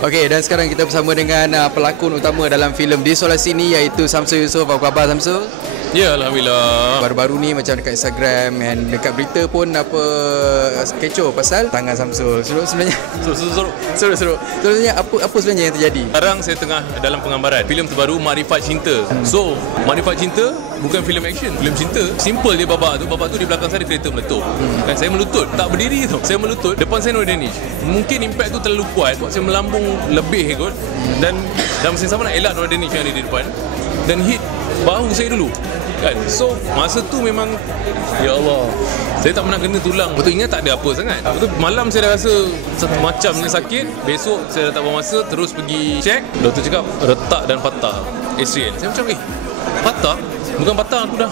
Okey, dan sekarang kita bersama dengan pelakon utama dalam filem Di Solar Sini, iaitu Samsul Yusof. Apa khabar, Samsul? Ya, Alhamdulillah. Baru-baru ni macam dekat Instagram dan dekat berita pun apa kecoh pasal tangan Samsul. Sebenarnya seru. Sebenarnya apa sebenarnya yang terjadi? Sekarang saya tengah dalam penggambaran filem terbaru Makrifat Cinta. So, Makrifat Cinta bukan filem action, filem cinta. Simple dia babak tu di belakang saya ada kereta meletup. Kan saya melutut, tak berdiri tu. Saya melutut, depan saya Nur Danish. Mungkin impact tu terlalu kuat buat saya melambung lebih kot. Dan dalam masa yang sama nak elak Nur Danish yang ada di depan dan hit bahu saya dulu. Kan? So masa tu memang ya Allah, saya tak pernah kena tulang. Betul ingat tak ada apa sangat. Betul malam saya dah rasa satu macamnya sakit. Besok saya dah tak bermasa, terus pergi check. Doktor cakap retak dan patah ACL. Saya macam patah? Bukan patah, aku dah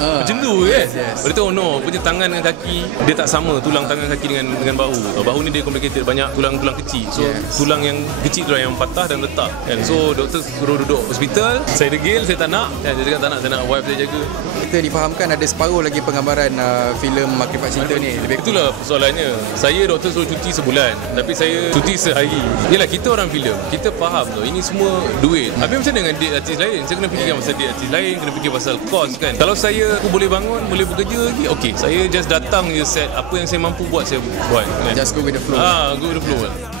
macam tu kan. Yes. Dia tahu punya tangan dengan kaki dia tak sama, tulang tangan kaki dengan bahu. Bahu ni dia complicated, banyak tulang-tulang kecil. So tulang yang kecil tu yang patah dan retak kan. So doktor suruh duduk hospital. Saya degil, saya tak nak. Dia cakap tak nak, saya nak wife saya jaga. Kita difahamkan ada separuh lagi penggambaran filem Makrifat Cinta ni. Itulah persoalannya. Saya doktor suruh cuti sebulan, tapi saya cuti sehari. Yalah, kita orang filem, kita faham tu ini semua duit. Habis macam dengan date artis lain, saya kena fikirkan pasal date artis lain, kena fikir pasal kos kan. Kalau aku boleh bangun, boleh bekerja lagi, okey, saya just datang je set apa yang saya mampu buat, saya buat kan? Just go with the flow. Go with the flow kan?